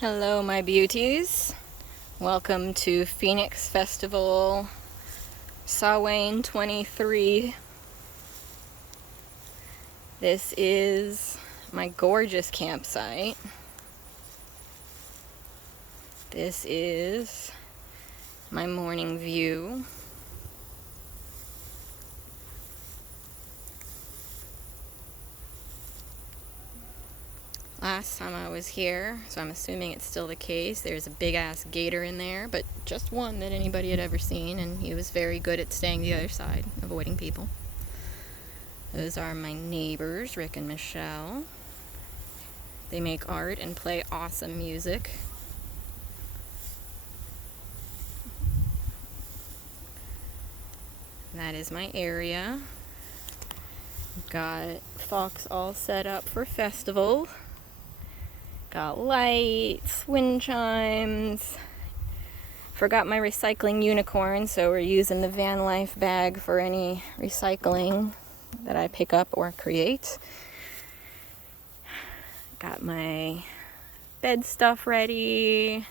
Hello, my beauties. Welcome to Phoenix Festival Samhain 23. This is my gorgeous campsite. This is my morning view. Last time I was here, so I'm assuming it's still the case, there's a big ass gator in there, but just one that anybody had ever seen, and he was very good at staying the other side, avoiding people. Those are my neighbors, Rick and Michelle. They make art and play awesome music. That is my area. Got Fox all set up for festival. Got lights, wind chimes. Forgot my recycling unicorn, so we're using the van life bag for any recycling that I pick up or create. Got my bed stuff ready.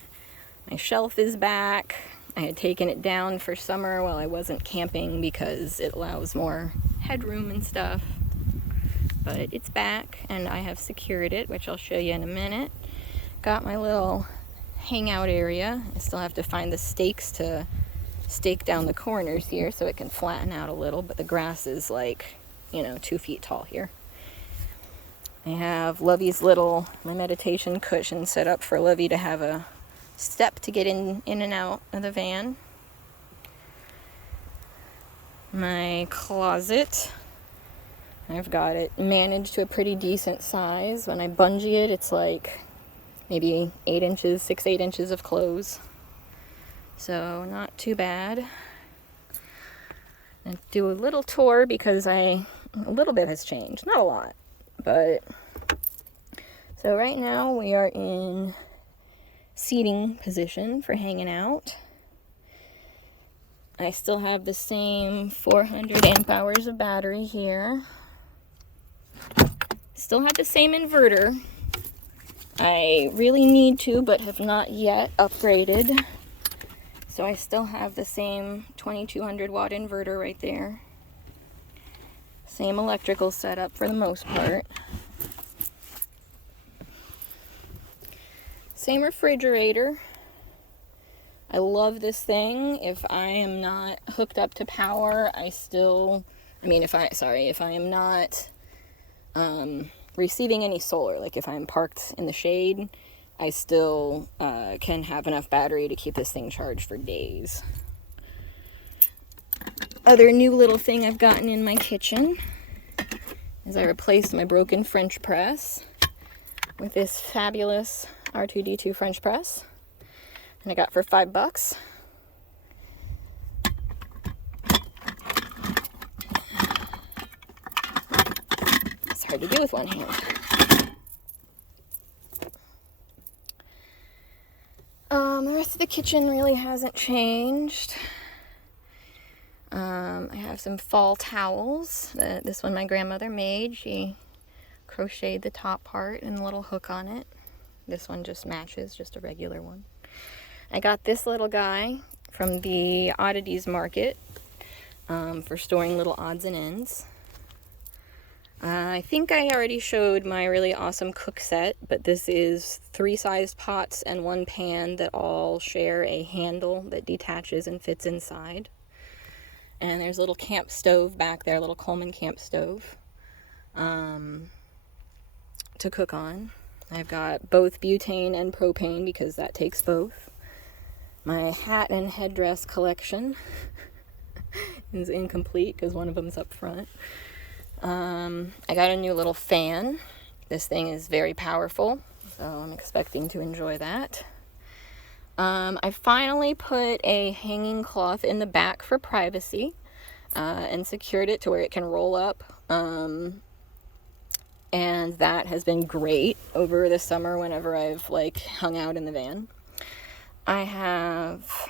My shelf is back. I had taken it down for summer while I wasn't camping because it allows more headroom and stuff. But it's back and I have secured it, which I'll show you in a minute. Got my little hangout area. I still have to find the stakes to stake down the corners here so it can flatten out a little, but the grass is like, 2 feet tall here. I have Lovey's my meditation cushion set up for Lovey to have a step to get in and out of the van. My closet. I've got it managed to a pretty decent size. When I bungee it, it's like maybe 8 inches, 6-8 inches of clothes. So not too bad. And do a little tour because a little bit has changed. Not a lot, but so right now we are in seating position for hanging out. I still have the same 400 amp hours of battery here. Still have the same inverter. I really need to, but have not yet upgraded. So I still have the same 2200 watt inverter right there. Same electrical setup for the most part. Same refrigerator. I love this thing. If I am not hooked up to power, if I am not receiving any solar, like if I'm parked in the shade, I still can have enough battery to keep this thing charged for days. Other new little thing I've gotten in my kitchen is I replaced my broken French press with this fabulous R2D2 French press, and I got for $5. It's hard to do with one hand. The rest of the kitchen really hasn't changed. I have some fall towels. This one my grandmother made. She crocheted the top part and a little hook on it. This one just matches, just a regular one. I got this little guy from the oddities market for storing little odds and ends. I think I already showed my really awesome cook set, but this is 3 sized pots and 1 pan that all share a handle that detaches and fits inside. And there's a little camp stove back there, a little Coleman camp stove to cook on. I've got both butane and propane because that takes both. My hat and headdress collection is incomplete because one of them's up front. I got a new little fan. This thing is very powerful, so I'm expecting to enjoy that. I finally put a hanging cloth in the back for privacy and secured it to where it can roll up. And that has been great over the summer whenever I've hung out in the van. I have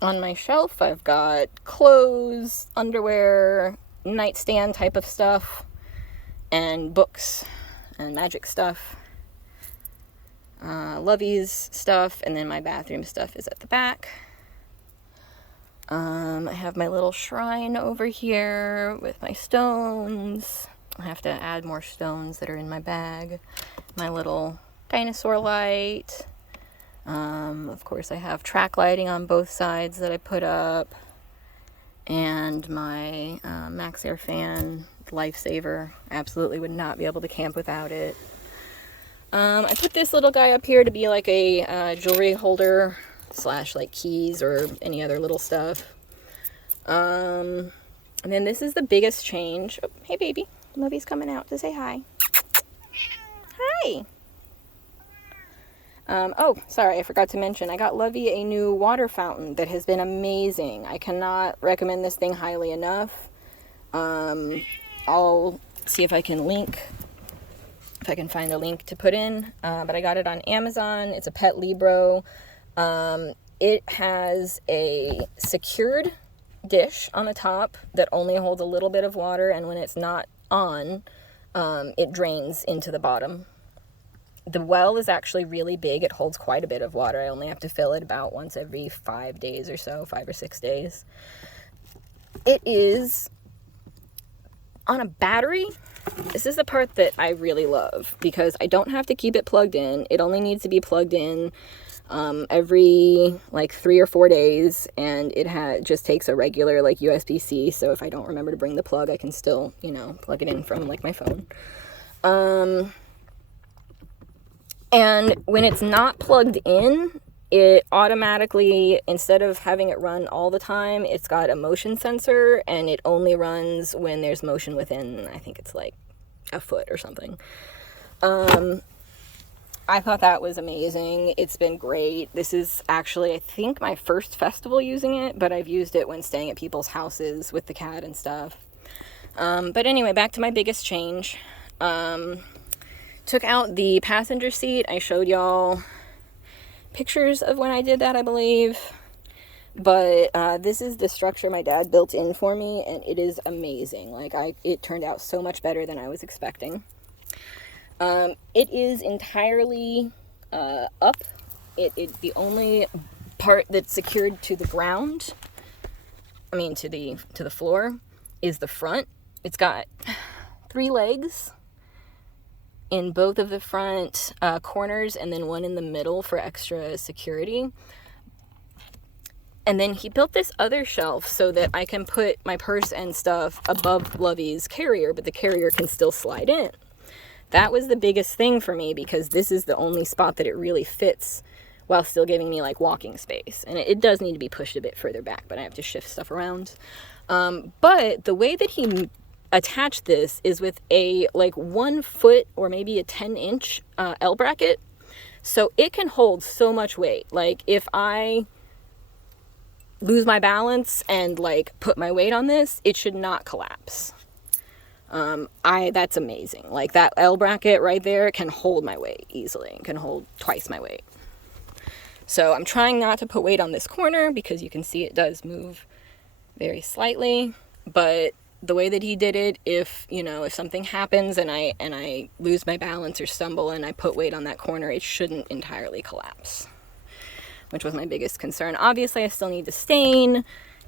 on my shelf, I've got clothes, underwear, nightstand type of stuff, and books and magic stuff. Lovey's stuff, and then my bathroom stuff is at the back. I have my little shrine over here with my stones. I have to add more stones that are in my bag. My little dinosaur light. Of course, I have track lighting on both sides that I put up. And my Max Air fan, lifesaver. Absolutely would not be able to camp without it. I put this little guy up here to be like a jewelry holder / like keys or any other little stuff. And then this is the biggest change. Oh, hey baby, Lovey's coming out to say hi. Hi. Oh, sorry, I forgot to mention, I got Lovey a new water fountain that has been amazing. I cannot recommend this thing highly enough. I'll see if I can find a link to put in, but I got it on Amazon. It's a Pet Libro. It has a secured dish on the top that only holds a little bit of water, and when it's not on, it drains into the bottom. The well is actually really big. It holds quite a bit of water. I only have to fill it about once every 5 days or so, 5 or 6 days. It is on a battery. This is the part that I really love because I don't have to keep it plugged in. It only needs to be plugged in every like 3 or 4 days, and it just takes a regular like USB-C, so if I don't remember to bring the plug, I can still, plug it in from like my phone. And when it's not plugged in, it automatically, instead of having it run all the time, it's got a motion sensor, and it only runs when there's motion within, I think it's like a foot or something. I thought that was amazing. It's been great. This is actually, I think, my first festival using it, but I've used it when staying at people's houses with the cat and stuff. But anyway, back to my biggest change. Took out the passenger seat. I showed y'all pictures of when I did that, I believe. But this is the structure my dad built in for me, and it is amazing. It turned out so much better than I was expecting. It is entirely up. The only part that's secured to the ground, to the floor, is the front. It's got 3 legs in both of the front corners, and then one in the middle for extra security. And then he built this other shelf so that I can put my purse and stuff above Lovey's carrier, but the carrier can still slide in. That was the biggest thing for me because this is the only spot that it really fits while still giving me like walking space. And it does need to be pushed a bit further back, but I have to shift stuff around. But the way that he attached this is with a like 1 foot or maybe a 10-inch L bracket, so it can hold so much weight. Like if I lose my balance and like put my weight on this, it should not collapse. That's amazing. Like that L bracket right there can hold my weight easily. It can hold twice my weight. So I'm trying not to put weight on this corner because you can see it does move very slightly, but the way that he did it, if something happens and I lose my balance or stumble and I put weight on that corner, it shouldn't entirely collapse, which was my biggest concern. Obviously, I still need to stain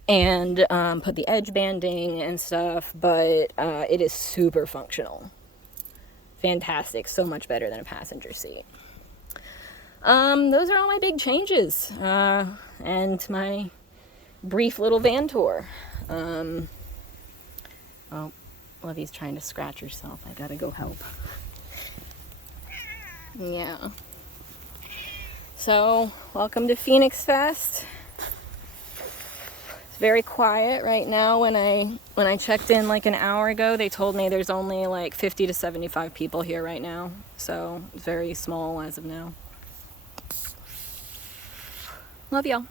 and put the edge banding and stuff, but it is super functional. Fantastic. So much better than a passenger seat. Those are all my big changes and my brief little van tour. Oh, Lovey's trying to scratch herself. I gotta go help. Yeah. So, welcome to Phoenix Fest. It's very quiet right now. When I checked in like an hour ago, they told me there's only like 50 to 75 people here right now. So, it's very small as of now. Love y'all.